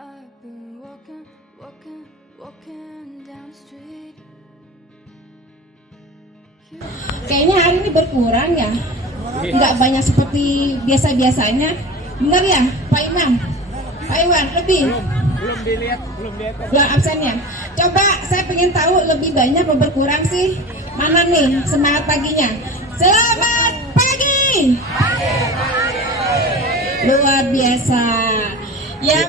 I've been walking down the street. Kayaknya hari ini berkurang ya, nggak banyak seperti biasa-biasanya. Benar ya, Pak Imam? Pak Iwan, lebih? Belum dilihat. Belum absennya. Coba saya pengen tahu lebih banyak atau berkurang sih? Mana nih semangat paginya? Selamat pagi! Luar biasa. Ya.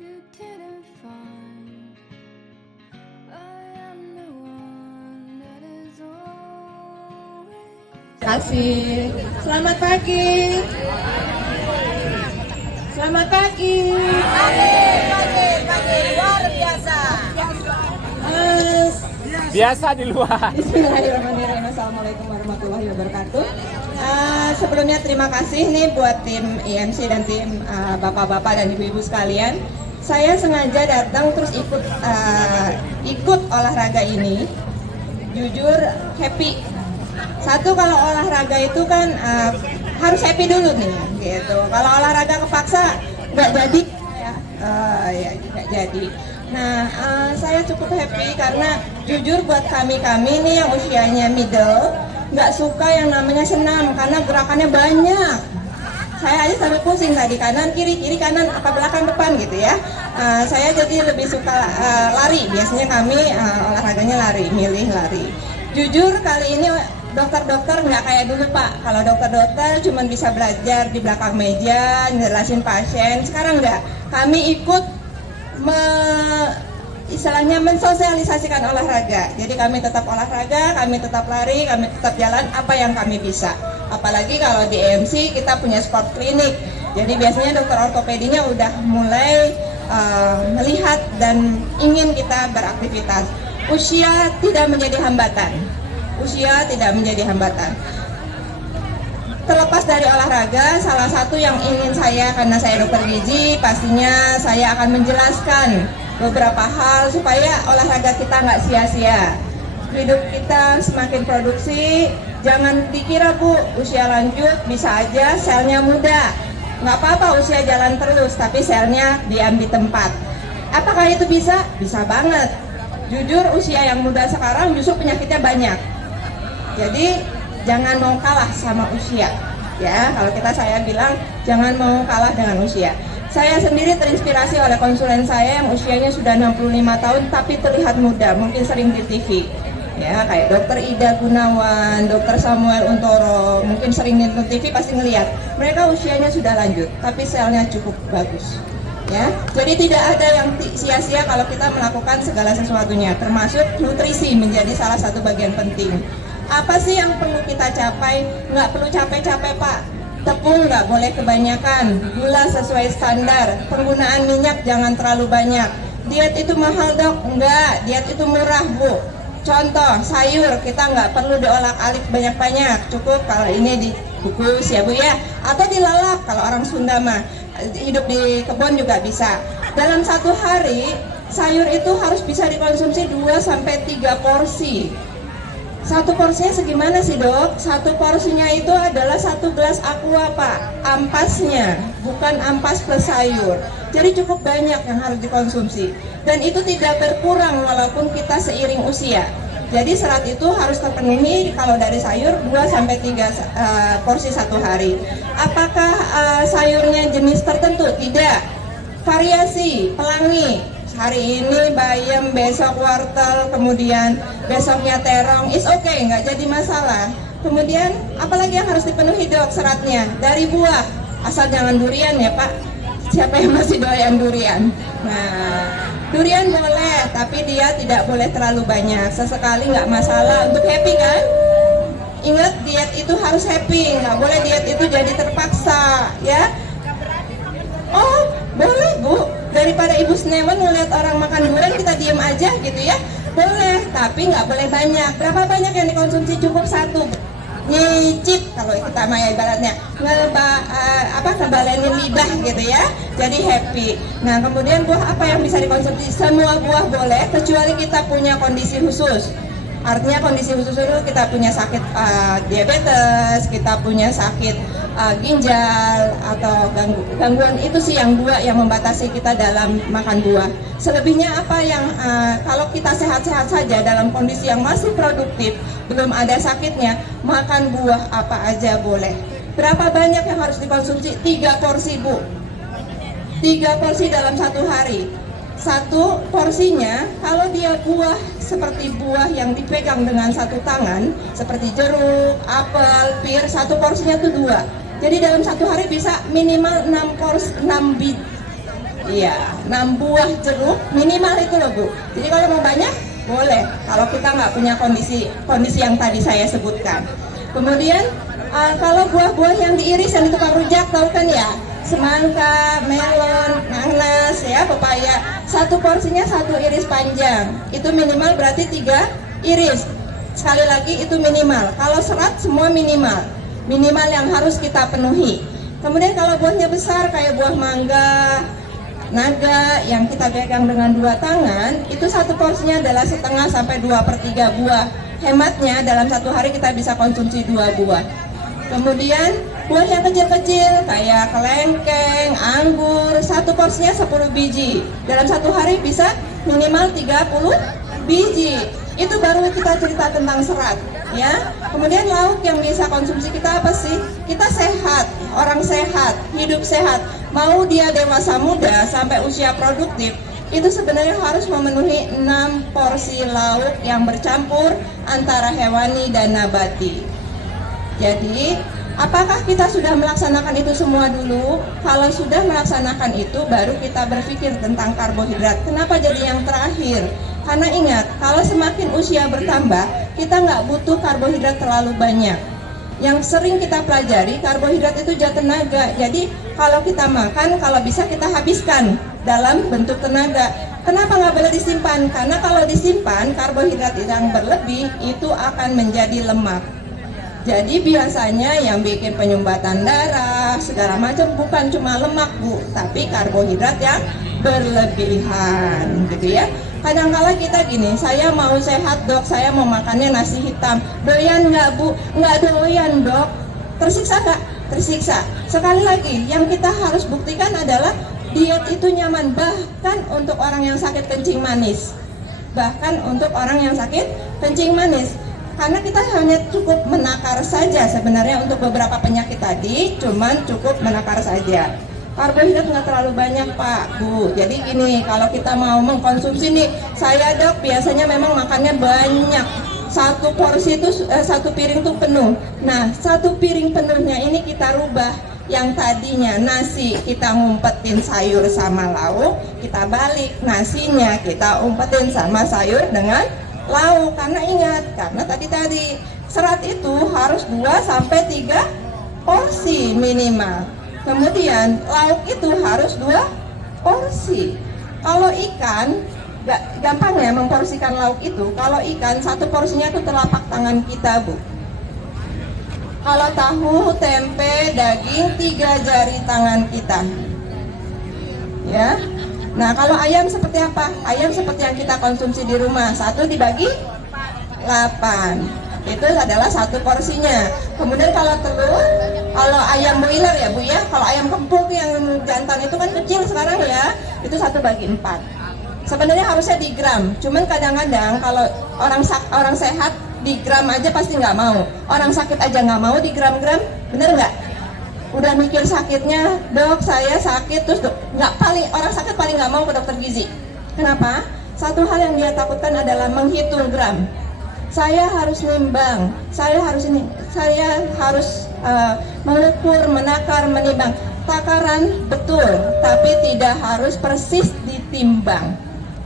You didn't find I am the one that is always. Terima kasih. Selamat pagi. Selamat pagi. Pagi, luar biasa. Biasa di luar. Bismillahirrahmanirrahim. Assalamualaikum warahmatullahi wabarakatuh. Sebelumnya terima kasih nih buat tim IMC dan tim bapak-bapak dan ibu-ibu sekalian. Saya sengaja datang terus ikut olahraga ini. Jujur happy. Satu, kalau olahraga itu kan harus happy dulu nih, gitu. Kalau olahraga kepaksa nggak jadi, ya nggak jadi. Nah, saya cukup happy karena jujur buat kami nih yang usianya middle, nggak suka yang namanya senam karena gerakannya banyak. Saya aja sampai pusing tadi, kanan kiri kanan apa belakang depan gitu ya. Saya jadi lebih suka lari. Biasanya kami olahraganya lari, milih lari. Jujur kali ini dokter-dokter nggak kayak dulu Pak. Kalau dokter-dokter cuma bisa belajar di belakang meja, ngejelasin pasien. Sekarang nggak. Kami ikut istilahnya mensosialisasikan olahraga. Jadi kami tetap olahraga, kami tetap lari, kami tetap jalan apa yang kami bisa. Apalagi kalau di EMC kita punya sport klinik. Jadi biasanya dokter ortopedinya udah mulai melihat dan ingin kita beraktivitas. Usia tidak menjadi hambatan. Usia tidak menjadi hambatan. Terlepas dari olahraga, salah satu yang ingin saya, karena saya dokter gizi, pastinya saya akan menjelaskan beberapa hal supaya olahraga kita nggak sia-sia. Hidup kita semakin produksi, jangan dikira Bu, usia lanjut bisa aja selnya muda. Nggak apa-apa usia jalan terus, tapi selnya diam di tempat. Apakah itu bisa? Bisa banget. Jujur usia yang muda sekarang justru penyakitnya banyak. Jadi jangan mau kalah sama usia. Ya, kalau saya bilang jangan mau kalah dengan usia. Saya sendiri terinspirasi oleh konsulen saya yang usianya sudah 65 tahun tapi terlihat muda, mungkin sering di TV. Ya, kayak Dokter Ida Gunawan, Dokter Samuel Untoro, mungkin sering nonton TV pasti ngelihat. Mereka usianya sudah lanjut, tapi selnya cukup bagus. Ya, jadi tidak ada yang sia-sia kalau kita melakukan segala sesuatunya, termasuk nutrisi menjadi salah satu bagian penting. Apa sih yang perlu kita capai? Nggak perlu capek-capek Pak. Tepung nggak boleh kebanyakan, gula sesuai standar, penggunaan minyak jangan terlalu banyak. Diet itu mahal Dok? Enggak, diet itu murah Bu. Contoh, sayur kita nggak perlu diolak-alik banyak-banyak, cukup kalau ini dikukus ya Bu ya, atau dilalap kalau orang Sunda mah, hidup di kebun juga bisa. Dalam satu hari, sayur itu harus bisa dikonsumsi 2-3 porsi. Satu porsinya segimana sih Dok? Satu porsinya itu adalah 1 gelas aqua Pak, ampasnya, bukan ampas plus sayur. Jadi cukup banyak yang harus dikonsumsi. Dan itu tidak berkurang walaupun kita seiring usia. Jadi serat itu harus terpenuhi kalau dari sayur 2-3 porsi satu hari. Apakah sayurnya jenis tertentu? Tidak. Variasi, pelangi. Hari ini bayam, besok wortel, kemudian besoknya terong, is okay, nggak jadi masalah. Kemudian apalagi yang harus dipenuhi Dok seratnya? Dari buah, asal jangan durian ya Pak. Siapa yang masih doyan durian? Nah, durian boleh, tapi dia tidak boleh terlalu banyak. Sesekali nggak masalah, untuk happy kan? Ingat, diet itu harus happy, nggak boleh diet itu jadi terpaksa, ya. Oh, boleh Bu. Daripada Ibu Senewan ngeliat orang makan durian kita diem aja gitu ya, boleh, tapi nggak boleh banyak. Berapa banyak yang dikonsumsi? Cukup 1. Nyicip kalau kita mah ibaratnya ngebalenin lidah gitu ya, jadi happy. Nah kemudian buah apa yang bisa dikonsumsi? Semua buah boleh, kecuali kita punya kondisi khusus. Artinya kondisi khusus itu kita punya sakit diabetes, kita punya sakit ginjal atau gangguan itu sih yang dua yang membatasi kita dalam makan buah. Selebihnya apa yang kalau kita sehat-sehat saja dalam kondisi yang masih produktif, belum ada sakitnya, makan buah apa aja boleh. Berapa banyak yang harus dikonsumsi? 3 porsi, Bu. 3 porsi dalam 1 hari. Satu porsinya kalau dia buah seperti buah yang dipegang dengan 1 tangan seperti jeruk, apel, pir, 1 porsinya itu 2. Jadi dalam 1 hari bisa minimal 6 biji. Iya, 6 buah jeruk minimal itu loh, Bu. Jadi kalau mau banyak boleh kalau kita nggak punya kondisi yang tadi saya sebutkan. Kemudian kalau buah-buah yang diiris yang di tukang rujak tahu kan ya, semangka, melon, nanas, ya, pepaya. 1 porsinya 1 iris panjang. Itu minimal berarti 3 iris. Sekali lagi itu minimal. Kalau serat semua minimal. Minimal yang harus kita penuhi. Kemudian kalau buahnya besar kayak buah mangga, naga yang kita pegang dengan 2 tangan, itu 1 porsinya adalah setengah sampai 2/3 buah. Hematnya dalam 1 hari kita bisa konsumsi 2 buah. Kemudian buah yang kecil-kecil kayak kelengkeng, anggur, 1 porsinya 10 biji. Dalam 1 hari bisa minimal 30 biji. Itu baru kita cerita tentang serat, ya. Kemudian lauk yang bisa konsumsi kita apa sih? Kita sehat, orang sehat, hidup sehat. Mau dia dewasa muda sampai usia produktif, itu sebenarnya harus memenuhi 6 porsi lauk yang bercampur antara hewani dan nabati. Jadi, apakah kita sudah melaksanakan itu semua dulu? Kalau sudah melaksanakan itu, baru kita berpikir tentang karbohidrat. Kenapa jadi yang terakhir? Karena ingat, kalau semakin usia bertambah, kita nggak butuh karbohidrat terlalu banyak. Yang sering kita pelajari, karbohidrat itu zat tenaga. Jadi, kalau kita makan, kalau bisa kita habiskan dalam bentuk tenaga. Kenapa nggak boleh disimpan? Karena kalau disimpan, karbohidrat yang berlebih itu akan menjadi lemak. Jadi biasanya yang bikin penyumbatan darah segala macam bukan cuma lemak, Bu, tapi karbohidrat yang berlebihan, gitu ya. Kadang-kala kita gini, saya mau sehat, Dok, saya mau makannya nasi hitam. Doyan nggak, Bu? Nggak doyan, Dok. Tersiksa nggak? Tersiksa. Sekali lagi, yang kita harus buktikan adalah diet itu nyaman, bahkan untuk orang yang sakit kencing manis. Bahkan untuk orang yang sakit kencing manis. Karena kita hanya cukup menakar saja sebenarnya untuk beberapa penyakit tadi, cuman cukup menakar saja. Karbohidrat nggak terlalu banyak, Pak, Bu. Jadi gini, kalau kita mau mengkonsumsi nih, saya, Dok, biasanya memang makannya banyak. 1 porsi itu 1 piring tuh penuh. Nah, 1 piring penuhnya ini kita rubah. Yang tadinya nasi kita ngumpetin sayur sama lauk, kita balik nasinya kita umpetin sama sayur dengan lauk. Karena ingat, karena tadi serat itu harus 2-3 porsi minimal. Kemudian lauk itu harus 2 porsi. Kalau ikan, gampang ya memporsikan lauk itu. Kalau ikan 1 porsinya itu telapak tangan kita, Bu. Kalau tahu, tempe, daging 3 jari tangan kita. Ya. Nah, kalau ayam seperti apa? Ayam seperti yang kita konsumsi di rumah, 1 dibagi 8. Itu adalah 1 porsinya. Kemudian kalau telur, kalau ayam broiler ya, Bu ya, kalau ayam kempul yang jantan itu kan kecil sekarang ya, itu 1 bagi 4. Sebenarnya harusnya di gram, cuman kadang-kadang kalau orang sehat di gram aja pasti nggak mau. Orang sakit aja nggak mau di gram-gram, bener nggak? Udah mikir sakitnya, Dok saya sakit, terus orang sakit paling nggak mau ke dokter gizi. Kenapa? Satu hal yang dia takutkan adalah menghitung gram. Saya harus nimbang, saya harus mengukur, menakar, menimbang. Takaran betul, tapi tidak harus persis ditimbang.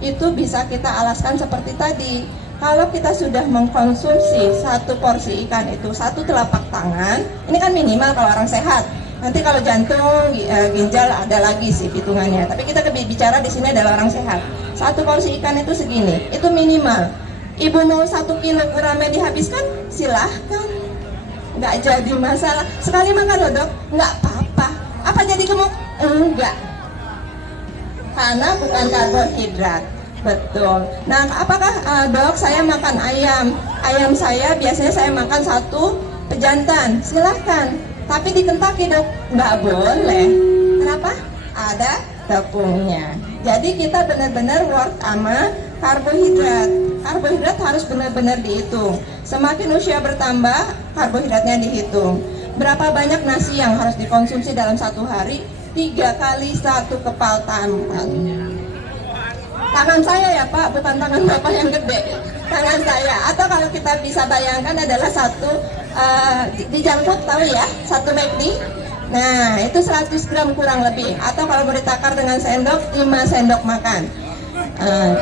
Itu bisa kita alaskan seperti tadi. Kalau kita sudah mengkonsumsi 1 porsi ikan itu 1 telapak tangan, ini kan minimal kalau orang sehat. Nanti kalau jantung, ginjal ada lagi sih hitungannya. Tapi kita bicara di sini adalah orang sehat. 1 porsi ikan itu segini, itu minimal. Ibu mau 1 kilogramnya dihabiskan, silahkan. Nggak jadi masalah. Sekali makan loh, Dok, nggak apa-apa. Apa jadi gemuk? Enggak. Karena bukan karbohidrat. Betul. Nah, apakah Dok saya makan ayam ayam saya biasanya saya makan satu pejantan, silahkan. Tapi dikentaki dok, nggak boleh. Kenapa? Ada tepungnya. Jadi kita benar-benar worth sama karbohidrat. Karbohidrat harus benar-benar dihitung. Semakin usia bertambah, karbohidratnya dihitung. Berapa banyak nasi yang harus dikonsumsi dalam satu hari? 3 kali 1 kepal tampal. Tangan saya ya Pak, bukan tangan Bapak yang gede. Tangan saya. Atau kalau kita bisa bayangkan adalah satu di jangkut tahu ya, 1 McD. Nah itu 100 gram kurang lebih. Atau kalau mau ditakar dengan sendok, 5 sendok makan.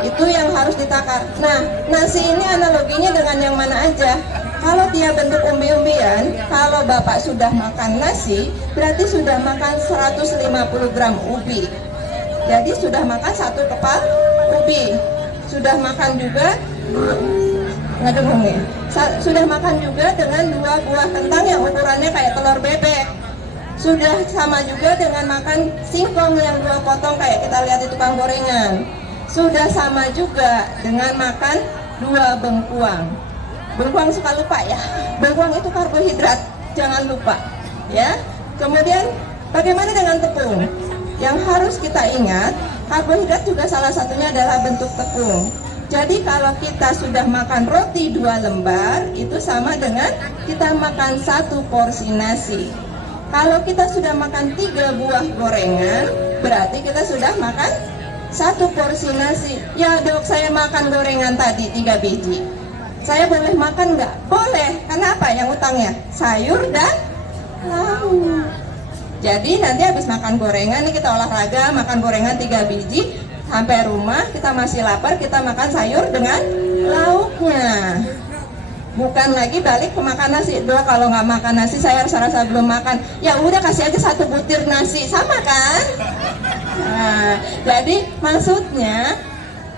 Itu yang harus ditakar. Nah nasi ini analoginya dengan yang mana aja? Kalau dia bentuk umbi-umbian, kalau Bapak sudah makan nasi, berarti sudah makan 150 gram ubi. Jadi sudah makan 1 kepal ubi. Sudah makan juga, sudah makan juga dengan 2 buah kentang yang ukurannya kayak telur bebek. Sudah sama juga dengan makan singkong yang 2 potong kayak kita lihat di tukang gorengan. Sudah sama juga dengan makan 2 bengkuang. Bengkuang suka lupa ya. Bengkuang itu karbohidrat, jangan lupa ya. Kemudian bagaimana dengan tepung? Yang harus kita ingat, karbohidrat juga salah satunya adalah bentuk tepung. Jadi kalau kita sudah makan roti 2 lembar, itu sama dengan kita makan 1 porsi nasi. Kalau kita sudah makan 3 buah gorengan, berarti kita sudah makan 1 porsi nasi. Ya dok, saya makan gorengan tadi 3 biji. Saya boleh makan nggak? Boleh. Karena apa yang utangnya? Sayur dan lauk. Jadi nanti habis makan gorengan nih kita olahraga, makan gorengan 3 biji, sampai rumah kita masih lapar, kita makan sayur dengan lauknya. Bukan lagi balik ke makan nasi. Dok, kalau nggak makan nasi saya rasa belum makan. Ya udah kasih aja 1 butir nasi, sama kan? Nah, jadi maksudnya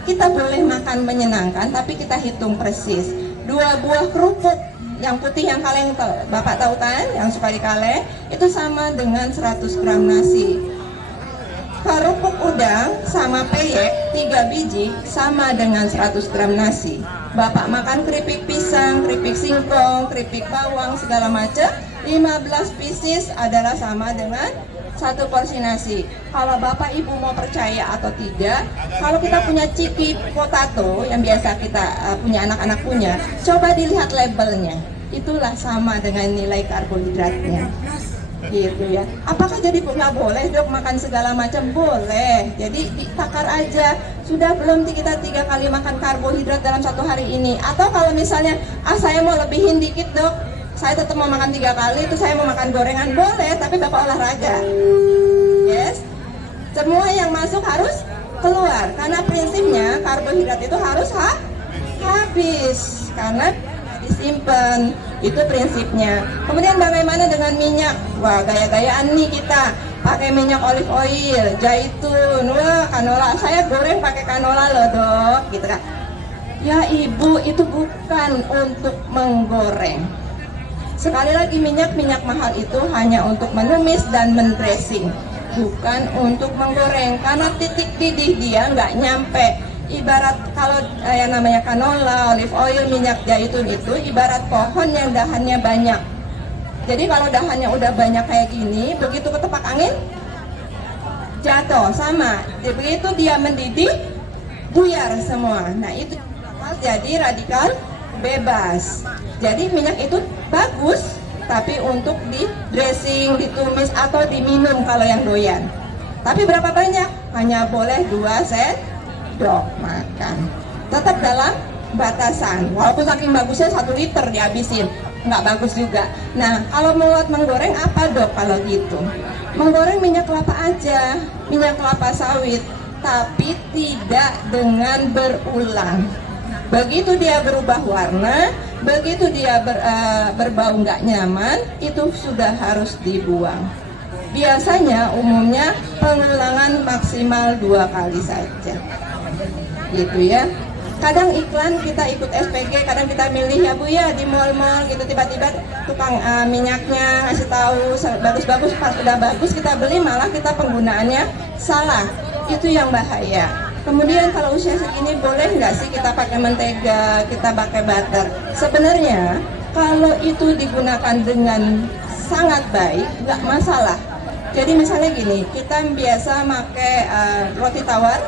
kita boleh makan menyenangkan, tapi kita hitung persis. 2 buah kerupuk yang putih yang kaleng, Bapak tahu kan, yang suka dikaleng, itu sama dengan 100 gram nasi. Kerupuk udang sama peyek 3 biji sama dengan 100 gram nasi. Bapak makan keripik pisang, keripik singkong, keripik bawang, segala macam, 15 pieces adalah sama dengan 1 porsi nasi. Kalau Bapak Ibu mau percaya atau tidak, kalau kita punya ciki potato yang biasa kita punya anak-anak punya, coba dilihat labelnya. Itulah sama dengan nilai karbohidratnya. Gitu ya. Apakah jadi nggak boleh dok makan segala macam? Boleh. Jadi ditakar aja. Sudah belum kita 3 kali makan karbohidrat dalam 1 hari ini? Atau kalau misalnya, saya mau lebihin dikit dok, saya tetap mau makan 3 kali, itu saya mau makan gorengan, boleh, tapi Bapak olahraga. Yes. Semua yang masuk harus keluar. Karena prinsipnya karbohidrat itu harus habis. Karena disimpan. Itu prinsipnya. Kemudian bagaimana dengan minyak? Wah, gaya-gayaan nih kita. Pakai minyak olive oil, zaitun, wah canola. Saya goreng pakai canola loh dok, gitu kan. Ya ibu, itu bukan untuk menggoreng. Sekali lagi minyak mahal itu hanya untuk menumis dan mendressing, bukan untuk menggoreng. Karena titik didih dia nggak nyampe. Ibarat kalau yang namanya canola, olive oil, minyak zaitun itu ibarat pohon yang dahannya banyak. Jadi kalau dahannya udah banyak kayak gini, begitu ketepak angin jatuh sama. Begitu dia mendidih, buyar semua. Nah itu jadi radikal bebas. Jadi minyak itu bagus, tapi untuk di dressing, ditumis atau diminum kalau yang doyan. Tapi berapa banyak? Hanya boleh 2 sendok makan. Tetap dalam batasan. Walaupun saking bagusnya 1 liter dihabisin, nggak bagus juga. Nah, kalau mau menggoreng apa dok kalau gitu? Menggoreng minyak kelapa aja, minyak kelapa sawit, tapi tidak dengan berulang. Begitu dia berubah warna, begitu dia berbau nggak nyaman, itu sudah harus dibuang. Biasanya umumnya pengulangan maksimal 2 kali saja. Gitu ya. Kadang iklan kita ikut SPG, kadang kita milih ya Bu ya di mall-mall gitu, tiba-tiba tukang minyaknya ngasih tahu bagus-bagus, pas udah bagus kita beli malah kita penggunaannya salah. Itu yang bahaya. Kemudian kalau usia segini boleh nggak sih kita pakai mentega, kita pakai butter? Sebenarnya kalau itu digunakan dengan sangat baik, nggak masalah. Jadi misalnya gini, kita biasa pakai roti tawar,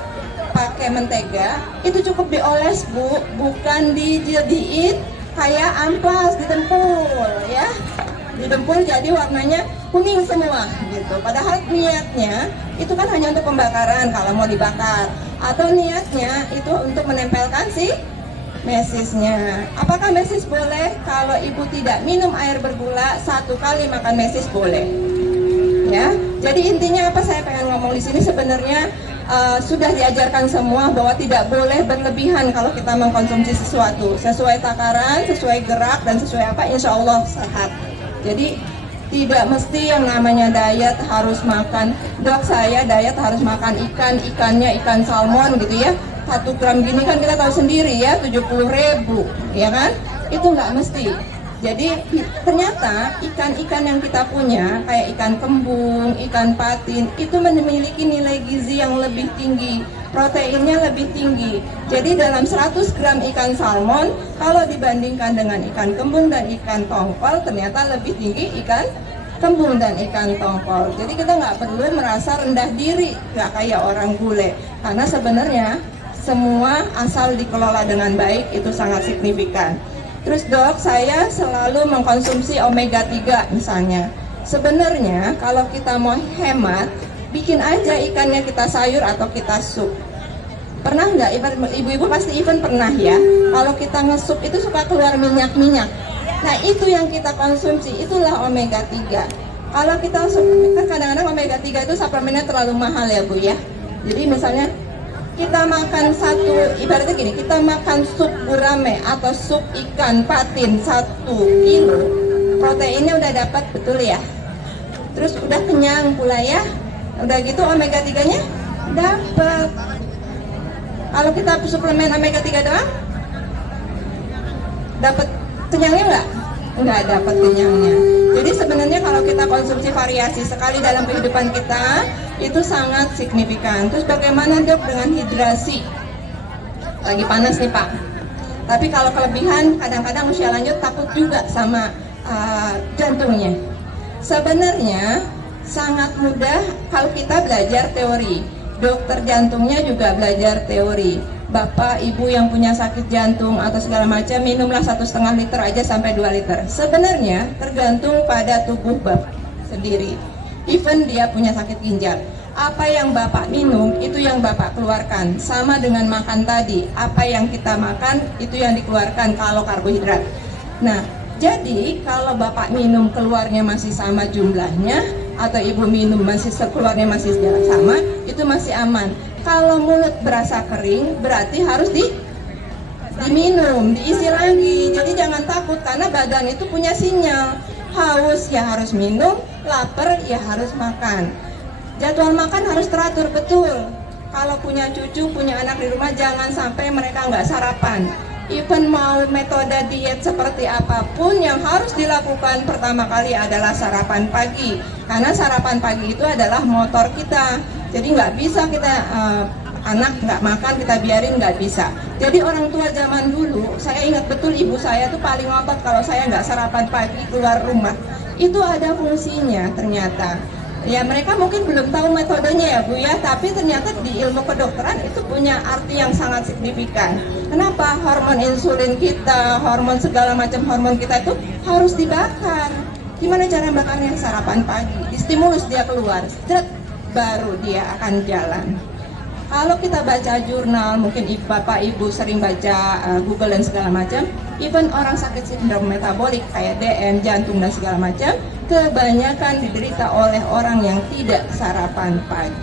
pakai mentega, itu cukup dioles Bu, bukan dijadiin kayak amplas, didempul ya. Didempul jadi warnanya kuning semua gitu. Padahal niatnya itu kan hanya untuk pembakaran kalau mau dibakar, atau niatnya itu untuk menempelkan si mesisnya. Apakah mesis boleh? Kalau ibu tidak minum air bergula 1 kali makan mesis boleh. Ya. Jadi intinya apa saya pengen ngomong di sini sebenarnya sudah diajarkan semua bahwa tidak boleh berlebihan kalau kita mengkonsumsi sesuatu. Sesuai takaran, sesuai gerak dan sesuai apa insya Allah sehat. Jadi tidak mesti yang namanya diet harus makan. Dok, saya diet harus makan ikannya ikan salmon gitu ya. 1 gram gini kan kita tahu sendiri ya 70.000 ya kan, itu nggak mesti. Jadi ternyata ikan-ikan yang kita punya kayak ikan kembung, ikan patin itu memiliki nilai gizi yang lebih tinggi, proteinnya lebih tinggi. Jadi dalam 100 gram ikan salmon kalau dibandingkan dengan ikan kembung dan ikan tongkol ternyata lebih tinggi ikan kembung dan ikan tongkol. Jadi kita nggak perlu merasa rendah diri, nggak kayak orang bule, karena sebenarnya semua asal dikelola dengan baik itu sangat signifikan. Terus dok, saya selalu mengkonsumsi omega 3 misalnya. Sebenarnya kalau kita mau hemat, bikin aja ikannya kita sayur atau kita sup. Pernah nggak, ibu-ibu pasti even pernah ya, kalau kita ngesup itu suka keluar minyak-minyak. Nah itu yang kita konsumsi, itulah omega 3. Kalau kita sup, kan kadang-kadang omega 3 itu suplemennya terlalu mahal ya Bu ya. Jadi misalnya kita makan ibaratnya gini, kita makan sup gurame atau sup ikan patin 1 kilo, proteinnya udah dapat betul ya, terus udah kenyang pula ya, udah gitu omega 3 nya dapat. Kalau kita suplemen omega 3 doang dapat kenyangnya nggak dapat kenyangnya. Jadi sebenarnya kalau kita konsumsi variasi sekali dalam kehidupan kita itu sangat signifikan. Terus bagaimana dok dengan hidrasi? Lagi panas nih Pak. Tapi kalau kelebihan kadang-kadang usia lanjut takut juga sama jantungnya. Sebenarnya sangat mudah kalau kita belajar teori. Dokter jantungnya juga belajar teori. Bapak, ibu yang punya sakit jantung atau segala macam, minumlah 1,5 liter aja sampai 2 liter. Sebenarnya tergantung pada tubuh bapak sendiri. Even dia punya sakit ginjal, apa yang bapak minum itu yang bapak keluarkan. Sama dengan makan tadi, apa yang kita makan itu yang dikeluarkan kalau karbohidrat. Nah, jadi kalau bapak minum keluarnya masih sama jumlahnya, atau ibu minum masih keluarnya masih sama, itu masih aman. Kalau mulut berasa kering, berarti harus diminum, diisi lagi. Jadi jangan takut, karena badan itu punya sinyal. Haus ya harus minum, lapar ya harus makan. Jadwal makan harus teratur betul. Kalau punya cucu, punya anak di rumah, jangan sampai mereka nggak sarapan. Even mau metode diet seperti apapun, yang harus dilakukan pertama kali adalah sarapan pagi. Karena sarapan pagi itu adalah motor kita. Jadi nggak bisa kita anak nggak makan kita biarin, nggak bisa. Jadi orang tua zaman dulu, saya ingat betul ibu saya tuh paling ngotot kalau saya nggak sarapan pagi keluar rumah. Itu ada fungsinya ternyata. Ya mereka mungkin belum tahu metodenya ya Bu ya, tapi ternyata di ilmu kedokteran itu punya arti yang sangat signifikan. Kenapa? Hormon insulin kita, hormon segala macam hormon kita itu harus dibakar. Gimana cara bakarnya? Sarapan pagi, distimulus dia keluar, baru dia akan jalan. Kalau kita baca jurnal, mungkin bapak ibu sering baca Google dan segala macam, even orang sakit sindrom metabolik kayak DM, jantung dan segala macam, kebanyakan diderita oleh orang yang tidak sarapan pagi.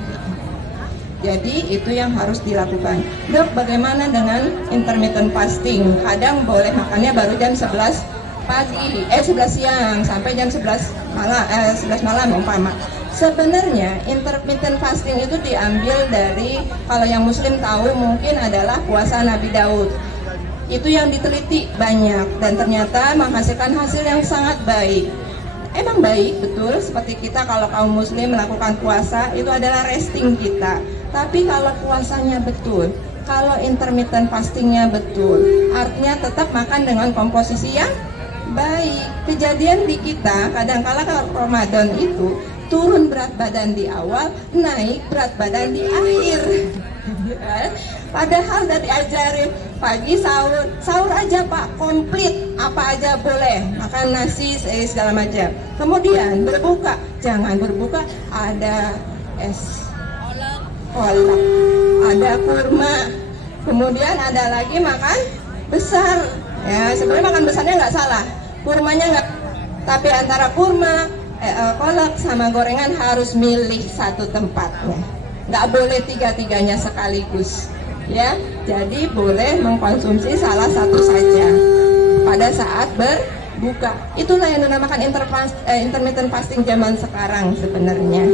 Jadi itu yang harus dilakukan. Dok, bagaimana dengan intermittent fasting? Kadang boleh makannya baru jam 11 pagi, 11 siang sampai jam 11 malam umpama. Sebenarnya intermittent fasting itu diambil dari, kalau yang muslim tahu mungkin adalah puasa Nabi Daud. Itu yang diteliti banyak dan ternyata menghasilkan hasil yang sangat baik. Emang baik betul, seperti kita kalau kaum muslim melakukan puasa itu adalah resting kita. Tapi kalau puasanya betul, kalau intermittent fastingnya betul, artinya tetap makan dengan komposisi yang baik. Kejadian di kita kadang-kala kalau Ramadan itu turun berat badan di awal, naik berat badan di akhir. Padahal udah diajarin pagi sahur aja Pak, komplit, apa aja boleh, makan nasi segala macam. Kemudian berbuka, jangan berbuka ada es kolak, ada kurma, kemudian ada lagi makan besar. Ya sebenarnya makan besarnya nggak salah, kurmanya nggak, tapi antara kurma, kolak sama gorengan harus milih satu tempatnya. Nggak boleh tiga-tiganya sekaligus, ya. Jadi boleh mengkonsumsi salah satu saja pada saat berbuka. Itulah yang dinamakan intermittent fasting zaman sekarang sebenarnya.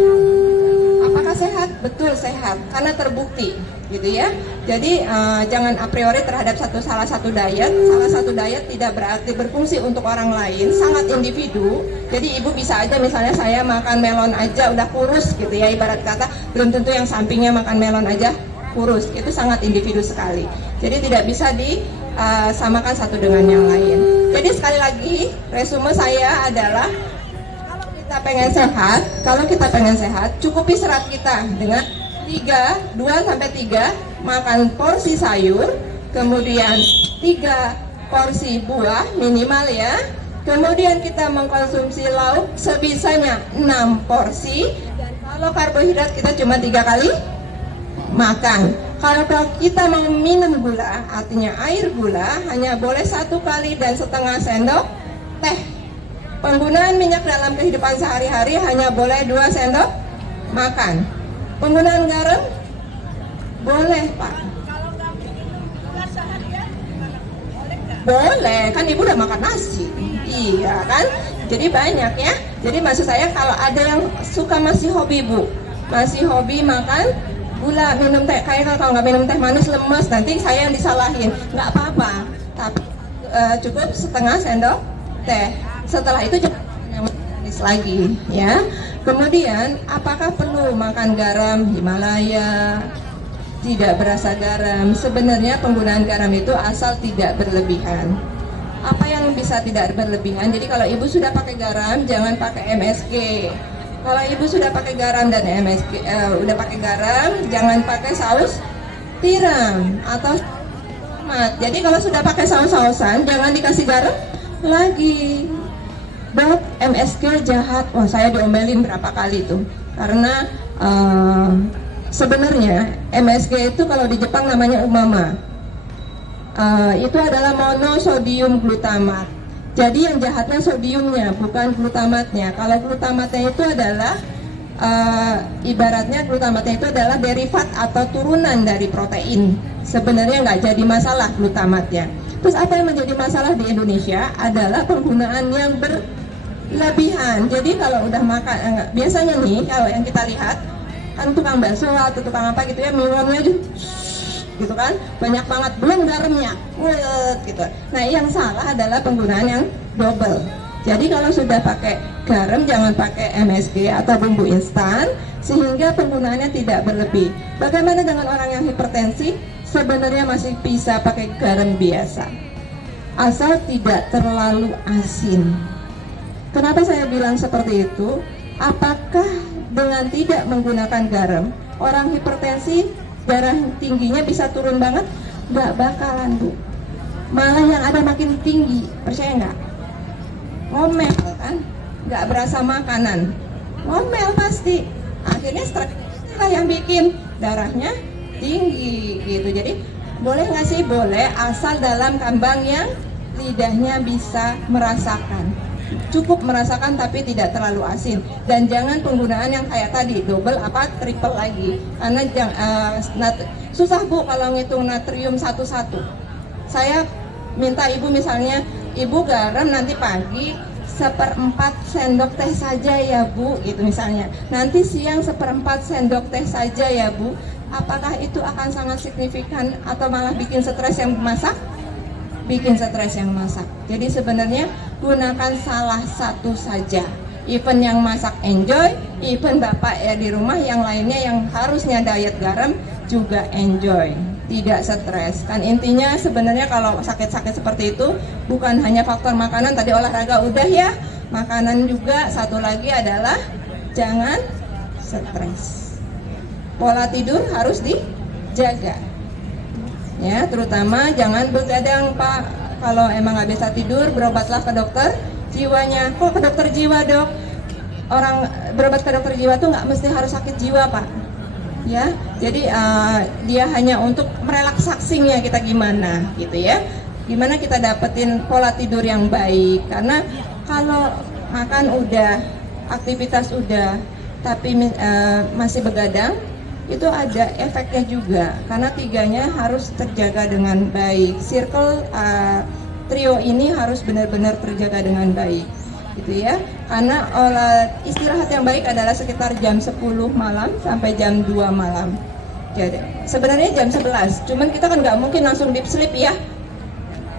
Apakah sehat? Betul sehat, karena terbukti, gitu ya. Jadi jangan a priori terhadap salah satu diet. Salah satu diet tidak berarti berfungsi untuk orang lain, sangat individu. Jadi ibu bisa aja misalnya saya makan melon aja udah kurus gitu ya, ibarat kata belum tentu yang sampingnya makan melon aja kurus. Itu sangat individu sekali. Jadi tidak bisa disamakan satu dengan yang lain. Jadi sekali lagi resume saya adalah kalau kita pengen sehat, cukupi serat kita dengan 2 sampai 3 makan porsi sayur, kemudian 3 porsi buah minimal ya. Kemudian kita mengkonsumsi lauk sebisanya 6 porsi. Dan kalau karbohidrat kita cuma 3 kali makan. Kalau kita mau minum gula, artinya air gula, hanya boleh 1 kali dan setengah sendok teh. Penggunaan minyak dalam kehidupan sehari-hari hanya boleh 2 sendok makan. Penggunaan garam boleh Pak. Boleh, kan ibu udah makan nasi. Iya kan? Jadi banyak ya. Jadi maksud saya kalau ada yang suka masih hobi bu, masih hobi makan gula, minum teh, kayak kalau nggak minum teh manis lemes, nanti saya yang disalahin. Nggak apa-apa, tapi cukup setengah sendok teh. Setelah itu jangan yang manis lagi ya. Kemudian apakah perlu makan garam Himalaya? Tidak berasa garam. Sebenarnya penggunaan garam itu asal tidak berlebihan. Apa yang bisa tidak berlebihan? Jadi kalau ibu sudah pakai garam, jangan pakai MSG. Kalau ibu sudah pakai garam dan MSG, udah pakai garam, jangan pakai saus tiram atau tomat. Jadi kalau sudah pakai saus-sausan, jangan dikasih garam lagi. Dok, MSG jahat. Wah, saya diomelin berapa kali tuh. Karena sebenarnya MSG itu kalau di Jepang namanya umama. Itu adalah monosodium glutamat. Jadi yang jahatnya sodiumnya, bukan glutamatnya. Kalau glutamatnya itu adalah ibaratnya glutamatnya itu adalah derivat atau turunan dari protein. Sebenarnya nggak jadi masalah glutamatnya. Terus apa yang menjadi masalah di Indonesia adalah penggunaan yang berlebihan. Jadi kalau udah makan, biasanya nih kalau yang kita lihat kan tukang bakso atau tukang apa gitu ya, minumnya gitu kan, banyak banget, belum garamnya, gitu. Nah yang salah adalah penggunaan yang double. Jadi kalau sudah pakai garam jangan pakai MSG atau bumbu instan sehingga penggunaannya tidak berlebih. Bagaimana dengan orang yang hipertensi? Sebenarnya masih bisa pakai garam biasa asal tidak terlalu asin. Kenapa saya bilang seperti itu? Apakah dengan tidak menggunakan garam orang hipertensi darah tingginya bisa turun banget? Nggak bakalan bu, malah yang ada makin tinggi, percaya nggak? Ngomel kan, nggak berasa makanan, ngomel pasti. Akhirnya stres lah yang bikin darahnya tinggi gitu. Jadi boleh nggak sih? Boleh, asal dalam kambang yang lidahnya bisa merasakan, cukup merasakan tapi tidak terlalu asin. Dan jangan penggunaan yang kayak tadi double apa triple lagi, karena susah bu kalau ngitung natrium satu-satu. Saya minta ibu misalnya, ibu garam nanti pagi 1/4 sendok teh saja ya bu, gitu misalnya. Nanti siang 1/4 sendok teh saja ya bu. Apakah itu akan sangat signifikan atau malah bikin stres yang masak? Bikin stres yang masak. Jadi sebenarnya gunakan salah satu saja. Even yang masak enjoy, even bapak ya di rumah yang lainnya yang harusnya diet garam juga enjoy, tidak stres. Kan intinya sebenarnya kalau sakit-sakit seperti itu bukan hanya faktor makanan, tadi olahraga udah ya, makanan juga. Satu lagi adalah jangan stres. Pola tidur harus dijaga. Ya, terutama jangan begadang Pak. Kalau emang nggak bisa tidur, berobatlah ke dokter jiwanya. Kok ke dokter jiwa dok? Orang berobat ke dokter jiwa tuh nggak mesti harus sakit jiwa Pak. Ya, jadi dia hanya untuk merelaksasinya kita gimana gitu ya. Gimana kita dapetin pola tidur yang baik. Karena kalau makan udah, aktivitas udah, tapi masih begadang, itu ada efeknya juga. Karena tiganya harus terjaga dengan baik. Circle trio ini harus benar-benar terjaga dengan baik. Gitu ya, karena istirahat yang baik adalah sekitar jam 10 malam sampai jam 2 malam. Jadi sebenarnya jam 11, cuman kita kan nggak mungkin langsung deep sleep ya,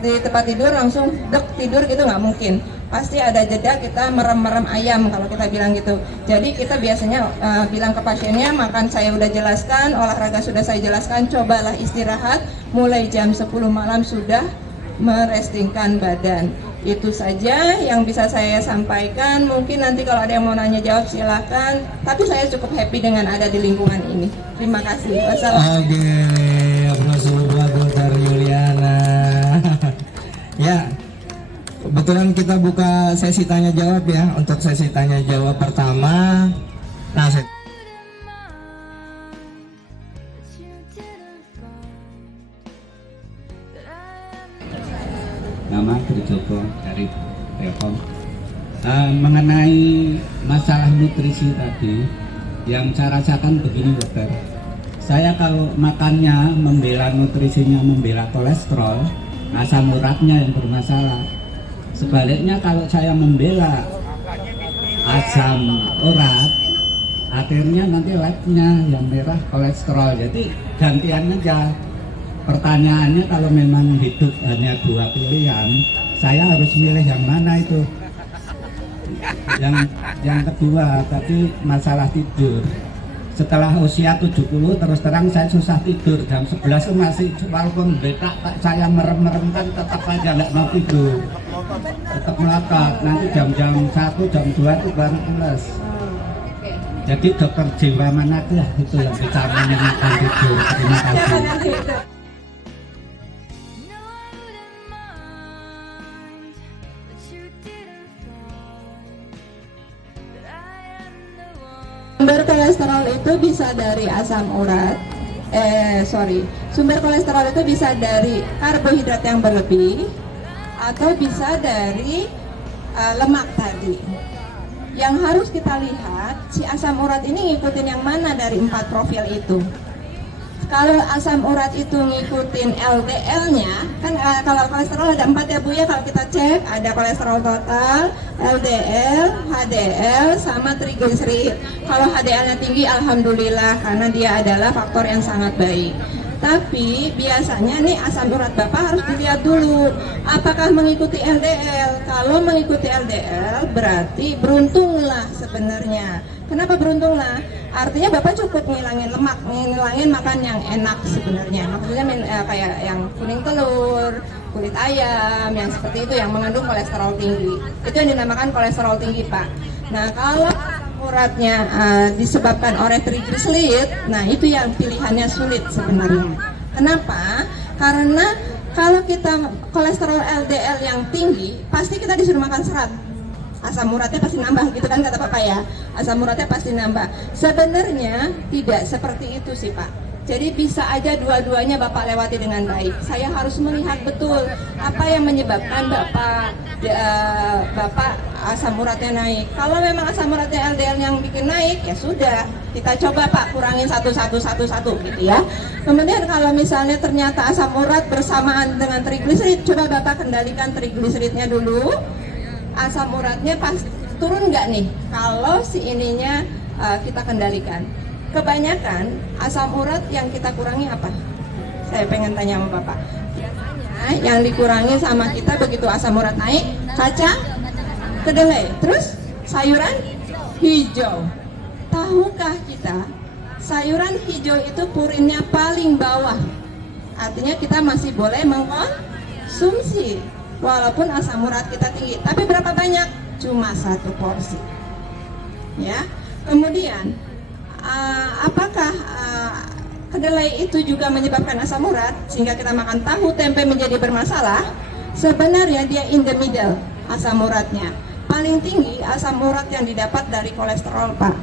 di tempat tidur langsung tidur gitu nggak mungkin. Pasti ada jeda, kita merem-merem ayam kalau kita bilang gitu. Jadi kita biasanya bilang ke pasiennya, makan saya udah jelaskan, olahraga sudah saya jelaskan, cobalah istirahat mulai jam 10 malam sudah merestingkan badan. Itu saja yang bisa saya sampaikan. Mungkin nanti kalau ada yang mau nanya jawab silakan. Tapi saya cukup happy dengan ada di lingkungan ini. Terima kasih. Wassalamualaikum. Oke, Rasulullah Dr. Yuliana. Ya, kebetulan kita buka sesi tanya jawab ya. Untuk sesi tanya jawab pertama, nah But you didn't find that I am Nama Trijoko dari Telkom. Mengenai masalah nutrisi tadi, yang saya rasakan begini dokter. Saya kalau makannya membela nutrisinya, membela kolesterol, asam uratnya yang bermasalah. Sebaliknya kalau saya membela asam urat, akhirnya nanti labnya yang merah kolesterol. Jadi gantian aja. Pertanyaannya kalau memang hidup hanya dua pilihan, saya harus milih yang mana itu? Yang kedua tadi masalah tidur. Setelah usia 70 terus terang saya susah tidur. Jam 11 masih walaupun beta saya merem-merem kan tetap aja nggak mau tidur. Tetap melotot. Nanti jam-jam 1, jam 2 itu baru pulas. Jadi dokter jiwa mana itu yang bisa menyenangkan tidur. Terima kasih. Sumber kolesterol itu bisa dari asam urat. Sumber kolesterol itu bisa dari karbohidrat yang berlebih atau bisa dari lemak tadi. Yang harus kita lihat, si asam urat ini ngikutin yang mana dari 4 profil itu. Kalau asam urat itu ngikutin LDL-nya, kan kalau kolesterol ada 4 ya Bu ya, kalau kita cek ada kolesterol total, LDL, HDL, sama trigliserid. Kalau HDL-nya tinggi, alhamdulillah, karena dia adalah faktor yang sangat baik. Tapi biasanya nih asam urat Bapak harus dilihat dulu, apakah mengikuti LDL. Kalau mengikuti LDL berarti beruntunglah sebenarnya. Kenapa beruntunglah? Artinya Bapak cukup ngilangin lemak, ngilangin makan yang enak sebenarnya. Maksudnya kayak yang kuning telur, kulit ayam, yang seperti itu yang mengandung kolesterol tinggi. Itu yang dinamakan kolesterol tinggi Pak. Nah kalau uratnya disebabkan oleh trigliserid, nah itu yang pilihannya sulit sebenarnya. Kenapa? Karena kalau kita kolesterol LDL yang tinggi, pasti kita disuruh makan serat. Asam uratnya pasti nambah gitu kan kata Bapak ya. Asam uratnya pasti nambah. Sebenarnya tidak seperti itu sih Pak. Jadi bisa aja dua-duanya Bapak lewati dengan baik. Saya harus melihat betul apa yang menyebabkan Bapak asam uratnya naik. Kalau memang asam uratnya LDL yang bikin naik, ya sudah, kita coba Pak kurangin satu gitu ya. Kemudian kalau misalnya ternyata asam urat bersamaan dengan trigliserid, coba Bapak kendalikan trigliseridnya dulu. Asam uratnya pas turun nggak nih? Kalau si ininya kita kendalikan. Kebanyakan asam urat yang kita kurangi apa? Saya pengen tanya sama Bapak. Biasanya yang dikurangi sama kita begitu asam urat naik, kacang kedelai. Terus sayuran hijau. Tahukah kita sayuran hijau itu purinnya paling bawah? Artinya kita masih boleh mengkonsumsi walaupun asam urat kita tinggi. Tapi berapa banyak? Cuma 1 porsi. Ya. Kemudian apakah kedelai itu juga menyebabkan asam urat sehingga kita makan tahu tempe menjadi bermasalah? Sebenarnya dia in the middle asam uratnya. Paling tinggi asam urat yang didapat dari kolesterol, Pak.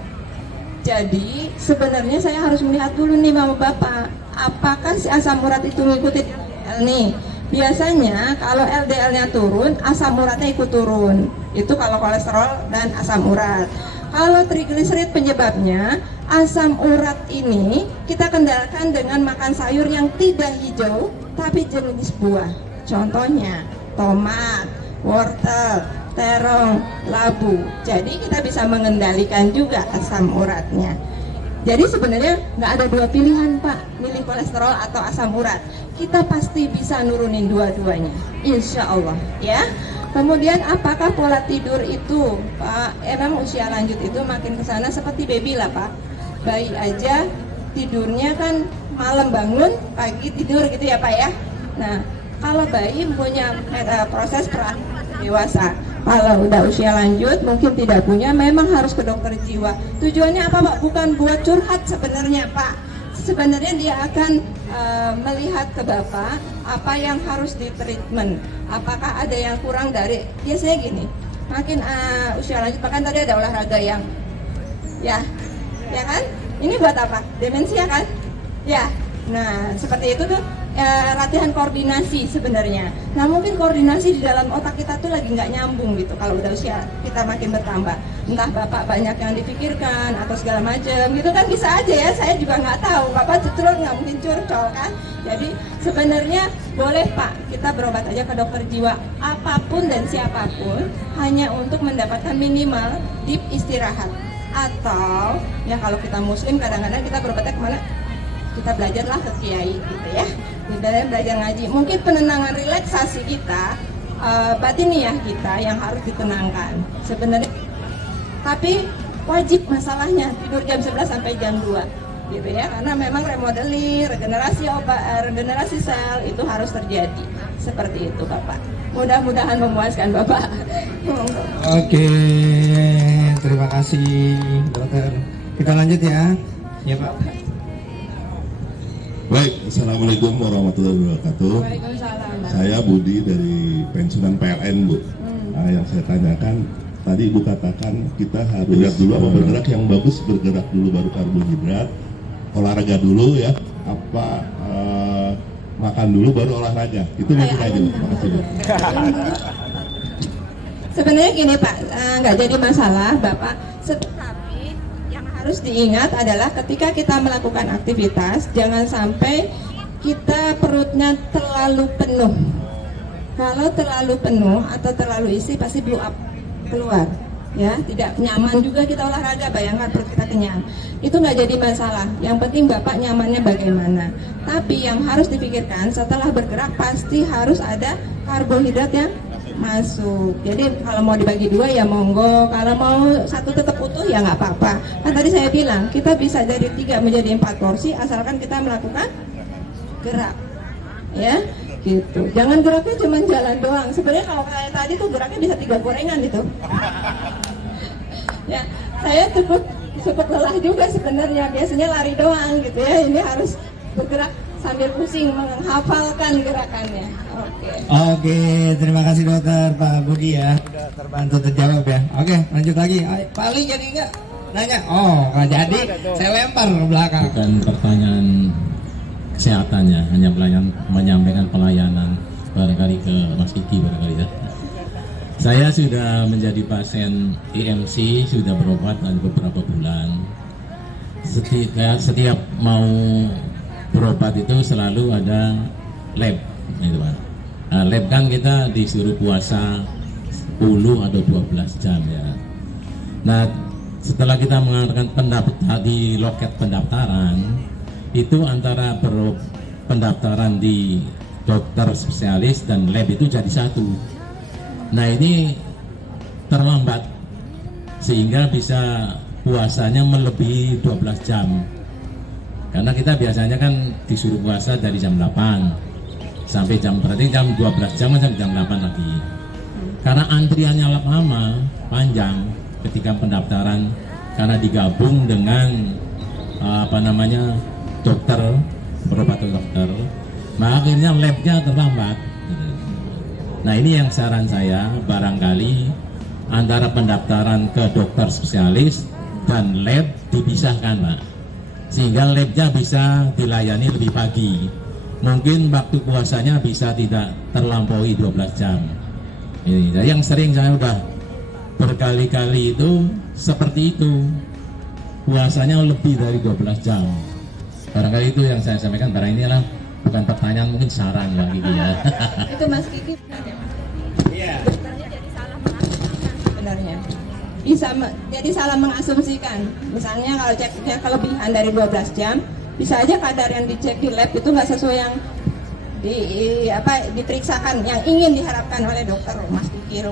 Jadi sebenarnya saya harus melihat dulu nih Mama Bapak, apakah si asam urat itu mengikuti LDL nih? Biasanya kalau LDL-nya turun, asam uratnya ikut turun. Itu kalau kolesterol dan asam urat. Kalau trigliserid penyebabnya, asam urat ini kita kendalikan dengan makan sayur yang tidak hijau tapi jenis buah. Contohnya tomat, wortel, terong, labu. Jadi kita bisa mengendalikan juga asam uratnya. Jadi sebenarnya nggak ada 2 pilihan Pak, milih kolesterol atau asam urat. Kita pasti bisa nurunin dua-duanya, insya Allah ya. Kemudian apakah pola tidur itu Pak, emang usia lanjut itu makin kesana seperti baby lah Pak. Bayi aja tidurnya kan malam bangun, pagi tidur gitu ya Pak ya. Nah kalau bayi punya proses dewasa. Kalau udah usia lanjut mungkin tidak punya, memang harus ke dokter jiwa. Tujuannya apa Pak? Bukan buat curhat sebenarnya Pak. Sebenarnya dia akan melihat ke Bapak apa yang harus di treatment. Apakah ada yang kurang dari, biasanya gini, makin usia lanjut, bahkan tadi ada olahraga yang ya kan? Ini buat apa? Demensia kan? Ya. Nah, seperti itu tuh latihan koordinasi sebenarnya. Nah mungkin koordinasi di dalam otak kita tuh lagi nggak nyambung gitu kalau udah usia kita makin bertambah. Entah Bapak banyak yang dipikirkan atau segala macam gitu kan, bisa aja ya, saya juga nggak tahu. Bapak justru nggak mungkin curcol kan. Jadi sebenarnya boleh Pak kita berobat aja ke dokter jiwa apapun dan siapapun, hanya untuk mendapatkan minimal deep istirahat. Atau ya kalau kita muslim kadang-kadang kita berobatnya kemana? Kita belajarlah ke kiai gitu ya, belajar ngaji. Mungkin penenangan relaksasi kita, batiniah kita yang harus ditenangkan sebenarnya. Tapi wajib masalahnya tidur jam 11 sampai jam 2 gitu ya, karena memang remodeling, regenerasi sel itu harus terjadi. Seperti itu Bapak. Mudah-mudahan memuaskan Bapak. Oke, terima kasih dokter. Kita lanjut ya. Ya Pak. Baik, Assalamualaikum warahmatullahi wabarakatuh. Waalaikumsalam. Saya Budi dari pensiunan PLN Bu. Nah, yang saya tanyakan tadi Ibu katakan kita harus bergerak dulu apa bergerak yang bagus, bergerak dulu baru karbohidrat, olahraga dulu ya, apa makan dulu baru olahraga. Itu mungkin aja. Terima kasih Bu. Sebenarnya gini Pak, nggak jadi masalah Bapak. Tetapi yang harus diingat adalah ketika kita melakukan aktivitas, jangan sampai kita perutnya terlalu penuh. Kalau terlalu penuh atau terlalu isi pasti blow up keluar. Ya, tidak nyaman juga kita olahraga, bayangkan perut kita kenyang. Itu nggak jadi masalah. Yang penting Bapak nyamannya bagaimana. Tapi yang harus dipikirkan setelah bergerak pasti harus ada karbohidrat yang masuk. Jadi kalau mau dibagi 2 ya monggo, kalau mau satu tetap utuh ya nggak apa-apa. Kan tadi saya bilang kita bisa dari 3 menjadi 4 porsi asalkan kita melakukan gerak, ya gitu. Jangan geraknya cuma jalan doang. Sebenarnya kalau kayak tadi tuh geraknya bisa 3 gorengan gitu. Ya, saya cukup lelah juga sebenarnya. Biasanya lari doang gitu ya. Ini harus bergerak sambil pusing menghafalkan gerakannya. Oke, terima kasih dokter Pak Budi ya. Sudah terbantu terjawab ya. Oke, lanjut lagi. Pak Ali jadi enggak nanya? Oh, nggak jadi. Saya lempar ke belakang. Bukan pertanyaan kesehatannya, hanya menyampaikan pelayanan barangkali ke Mas Kiki barangkali ya. Saya sudah menjadi pasien EMC, sudah berobat beberapa bulan. Setiap mau berobat itu selalu ada lab, gitu Pak. Nah, lab kan kita disuruh puasa 10 atau 12 jam ya. Nah, setelah kita mengadakan pendaftaran di loket pendaftaran, itu antara pendaftaran di dokter spesialis dan lab itu jadi satu. Nah, ini terlambat. sehingga bisa puasanya melebihi 12 jam. Karena kita biasanya kan disuruh puasa dari jam 8 sampai berarti jam 12 jam sampai jam 8 lagi. Karena antriannya lama, panjang ketika pendaftaran, karena digabung dengan dokter, berobat dokter, maka akhirnya labnya terlambat. Nah ini yang saran saya, barangkali antara pendaftaran ke dokter spesialis dan lab dipisahkan, Pak, sehingga labnya bisa dilayani lebih pagi. Mungkin waktu puasanya bisa tidak terlampaui 12 jam. Ini yang sering saya udah berkali-kali itu seperti itu, puasanya lebih dari 12 jam. Barangkali itu yang saya sampaikan. Barang inilah bukan pertanyaan, mungkin saran Mbak Kiki ya. Itu Mas Kiki. Iya. Sebenarnya bisa jadi salah mengasumsikan. Misalnya kalau ceknya kelebihan dari 12 jam, bisa aja kadar yang dicek di lab itu nggak sesuai yang diperiksakan, yang ingin diharapkan oleh dokter Mas Kiki.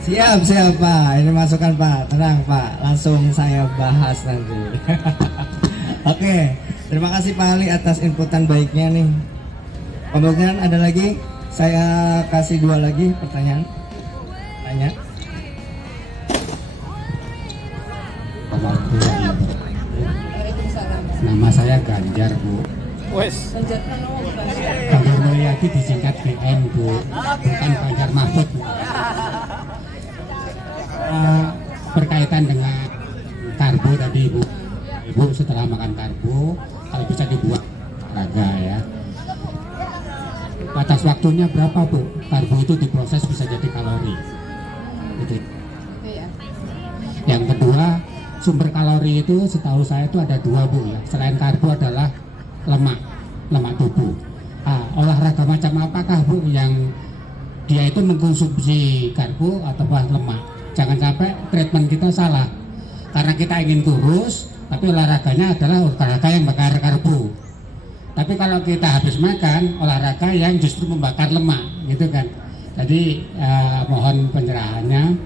Siap Pak, ini masukan Pak, tenang Pak, langsung saya bahas nanti. Oke, terima kasih Pak Ali atas inputan baiknya nih. Kemungkinan ada lagi, saya kasih 2 lagi pertanyaan. Tanya. Nama saya Ganjar, Bu. Wes. Ganjar Mulyadi disingkat GM, Bu. Bukan Ganjar Mahfud, Bu. Berkaitan dengan karbo tadi, Bu. Ibu setelah makan karbo, kalau bisa dibuat olahraga ya. Batas waktunya berapa, Bu? Karbo itu diproses bisa jadi kalori. Gitu. Yang kedua, sumber kalori itu setahu saya itu ada 2, Bu ya. Selain karbo adalah lemak tubuh. Olahraga macam apakah, Bu, yang dia itu mengkonsumsi karbo atau lemak? Jangan sampai treatment kita salah. Karena kita ingin kurus, tapi olahraganya adalah olahraga yang bakar karbo. Tapi kalau kita habis makan, olahraga yang justru membakar lemak, gitu kan. Jadi mohon pencerahannya,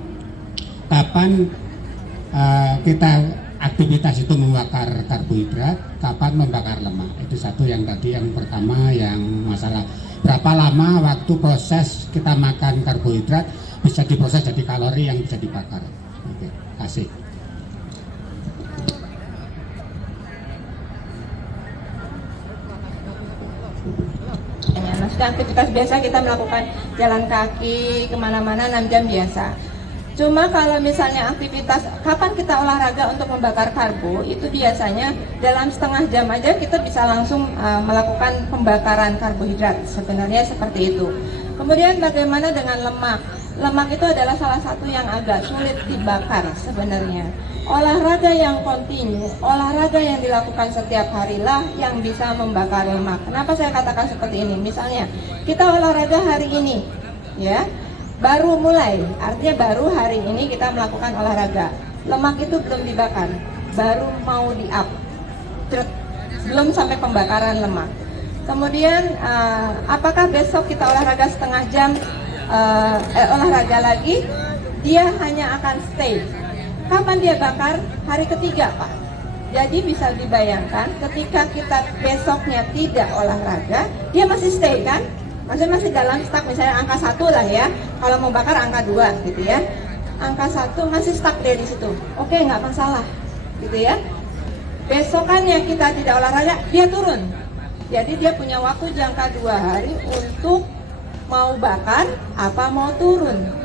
kapan kita aktivitas itu membakar karbohidrat, kapan membakar lemak. Itu satu yang tadi, yang pertama yang masalah berapa lama waktu proses kita makan karbohidrat bisa diproses jadi kalori yang bisa dibakar. Oke, kasih. Maksudnya aktivitas biasa kita melakukan jalan kaki kemana-mana 6 jam biasa. Cuma kalau misalnya aktivitas, kapan kita olahraga untuk membakar karbo, itu biasanya dalam setengah jam aja kita bisa langsung melakukan pembakaran karbohidrat. Sebenarnya seperti itu. Kemudian bagaimana dengan lemak? Lemak itu adalah salah satu yang agak sulit dibakar sebenarnya. Olahraga yang kontinu, olahraga yang dilakukan setiap harilah yang bisa membakar lemak. Kenapa saya katakan seperti ini? Misalnya kita olahraga hari ini, ya, baru mulai, artinya baru hari ini kita melakukan olahraga. Lemak itu belum dibakar, baru mau di-up, belum sampai pembakaran lemak. Kemudian apakah besok kita olahraga setengah jam, olahraga lagi, dia hanya akan stay. Kapan dia bakar? Hari ketiga, Pak. Jadi bisa dibayangkan ketika kita besoknya tidak olahraga, dia masih stay kan? Maksudnya masih dalam stuck, misalnya angka 1 lah ya. Kalau mau bakar angka 2 gitu ya. Angka 1 masih stuck dia di situ. Oke, nggak masalah gitu ya. Besokannya kita tidak olahraga, dia turun. Jadi dia punya waktu jangka 2 hari untuk mau bakar apa mau turun.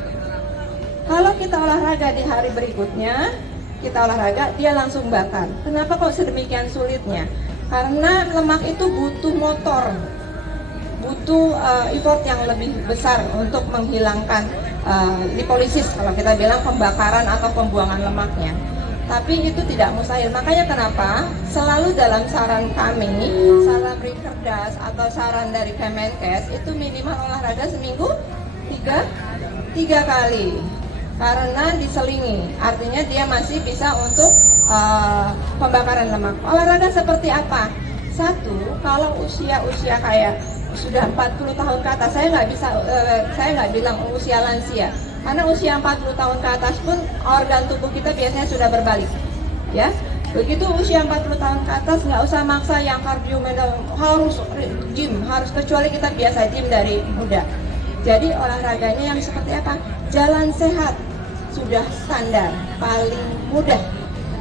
Kalau kita olahraga di hari berikutnya, kita olahraga, dia langsung bakar. Kenapa kok sedemikian sulitnya? Karena lemak itu butuh motor, butuh effort yang lebih besar untuk menghilangkan lipolisis, kalau kita bilang pembakaran atau pembuangan lemaknya. Tapi itu tidak mustahil. Makanya kenapa selalu dalam saran kami, saran Rikerdas atau saran dari Kemenkes itu minimal olahraga seminggu 3 kali. Karena diselingi, artinya dia masih bisa untuk pembakaran lemak. Olahraga seperti apa? Satu, kalau usia kayak sudah 40 tahun ke atas, saya nggak bilang usia lansia, karena usia 40 tahun ke atas pun organ tubuh kita biasanya sudah berbalik, ya. Begitu usia 40 tahun ke atas, nggak usah maksa yang kardio harus gym, harus, kecuali kita biasa gym dari muda. Jadi olahraganya yang seperti apa? Jalan sehat sudah standar, paling mudah.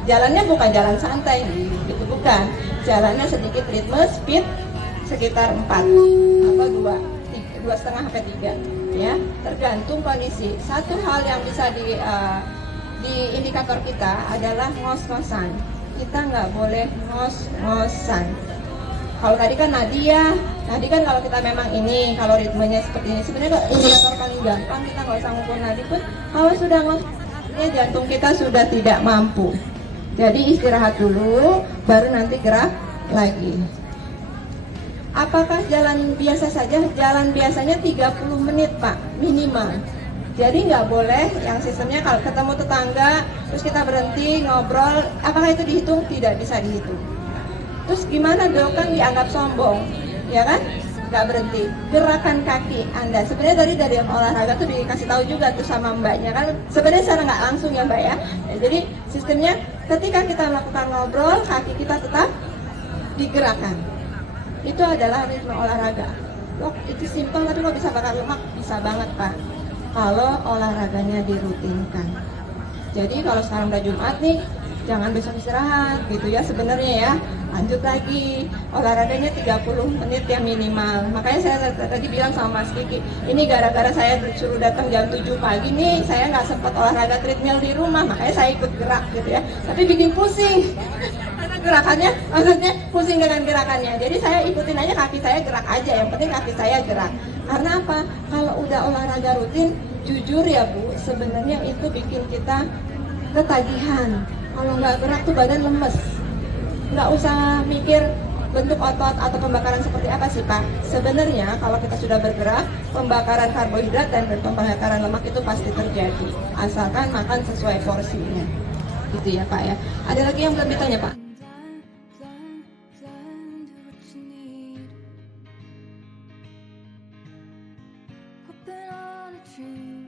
Jalannya bukan jalan santai, itu bukan. Jalannya sedikit ritme, speed sekitar 4 atau 2,5 sampai 3, ya, tergantung kondisi. Satu hal yang bisa di indikator kita adalah ngos-ngosan. Kita nggak boleh ngos-ngosan. Kalau tadi kan Nadia, tadi kan kalau kita memang ini, kalau ritmenya seperti ini, sebenarnya indikator paling gampang, kita nggak usah ngukur nadi pun. Kalau sudah ngos, jantung kita sudah tidak mampu. Jadi istirahat dulu, baru nanti gerak lagi. Apakah jalan biasa saja? Jalan biasanya 30 menit Pak, minimal. Jadi nggak boleh yang sistemnya kalau ketemu tetangga, terus kita berhenti ngobrol, apakah itu dihitung? Tidak bisa dihitung. Terus gimana dong, kan dianggap sombong, ya kan? Nggak berhenti. Gerakan kaki Anda, sebenarnya dari olahraga tuh dikasih tahu juga tuh sama mbaknya kan. Sebenarnya secara nggak langsung ya mbak ya. Jadi sistemnya ketika kita melakukan ngobrol, kaki kita tetap digerakkan. Itu adalah ritme olahraga. Loh, itu simpel tapi kok bisa bakar lemak? Bisa banget Pak, kalau olahraganya dirutinkan. Jadi kalau sekarang udah Jumat nih, jangan besok istirahat gitu ya sebenarnya ya. Lanjut lagi, olahraganya 30 menit ya minimal. Makanya saya tadi bilang sama Mas Kiki, ini gara-gara saya disuruh datang jam 7 pagi nih, saya nggak sempat olahraga treadmill di rumah, makanya saya ikut gerak gitu ya. Tapi bikin pusing, karena gerakannya, maksudnya pusing dengan gerakannya. Jadi saya ikutin aja, kaki saya gerak aja, yang penting kaki saya gerak. Karena apa? Kalau udah olahraga rutin, jujur ya Bu, sebenarnya itu bikin kita ketagihan. Kalau nggak gerak tuh badan lemes. Nggak usah mikir bentuk otot atau pembakaran seperti apa sih Pak. Sebenarnya kalau kita sudah bergerak, pembakaran karbohidrat dan pembakaran lemak itu pasti terjadi, asalkan makan sesuai porsinya. Gitu ya Pak ya. Ada lagi yang belum ditanya Pak? Blend what you need. Hopping on a train.